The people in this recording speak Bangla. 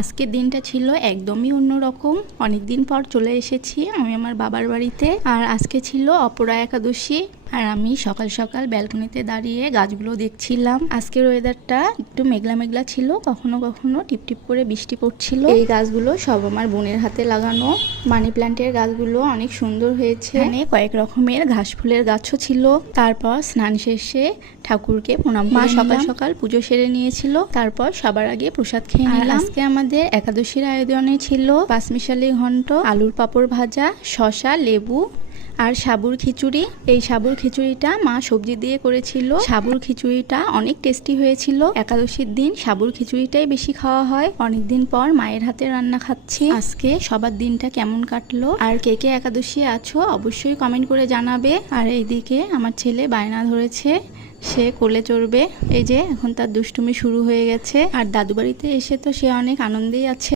আজকের দিনটা ছিল একদমই অন্যরকম। অনেকদিন পর চলে এসেছি আমি আমার বাবার বাড়িতে। আর আজকে ছিল অপরা একাদশী। আর আমি সকাল সকাল ব্যালকনিতে দাঁড়িয়ে গাছগুলো দেখছিলাম। আজকের ওয়েদারটা একটু মেঘলা মেঘলা ছিল, কখনো কখনো টিপটিপ করে বৃষ্টি পড়ছিল। এই গাছগুলো সব আমার বোনের হাতে লাগানো। মানি প্ল্যান্টের গাছগুলো অনেক সুন্দর হয়েছে। এখানে কয়েক রকমের ঘাস ফুলের গাছও ছিল। তারপর স্নান শেষে ঠাকুরকে প্রণাম করে সকাল সকাল পুজো সেরে নিয়েছিল। তারপর সবার আগে প্রসাদ খেয়ে নিলাম। আজকে আমাদের একাদশীর আয়োজনে ছিল পাঁচমিশালি ঘন্ট, আলুর পাঁপড় ভাজা, শসা, লেবু আর সাবুর খিচুড়ি। এই সাবুর খিচুড়িটা মা সবজি দিয়ে করেছিল। সাবুর খিচুড়িটা অনেক টেস্টি হয়েছিল। একাদশীর দিন সাবুর খিচুড়িটাই বেশি খাওয়া হয়। অনেকদিন পর মায়ের হাতে রান্না খাচ্ছি। আজকে সবার দিনটা কেমন কাটলো আর কে কে একাদশী আছো অবশ্যই কমেন্ট করে জানাবে। আর এইদিকে আমার ছেলে বায়না ধরেছে সে কোলে চড়বে। এই যে এখন তার দুষ্টুমি শুরু হয়ে গেছে। আর দাদু বাড়িতে এসে তো সে অনেক আনন্দেই আছে।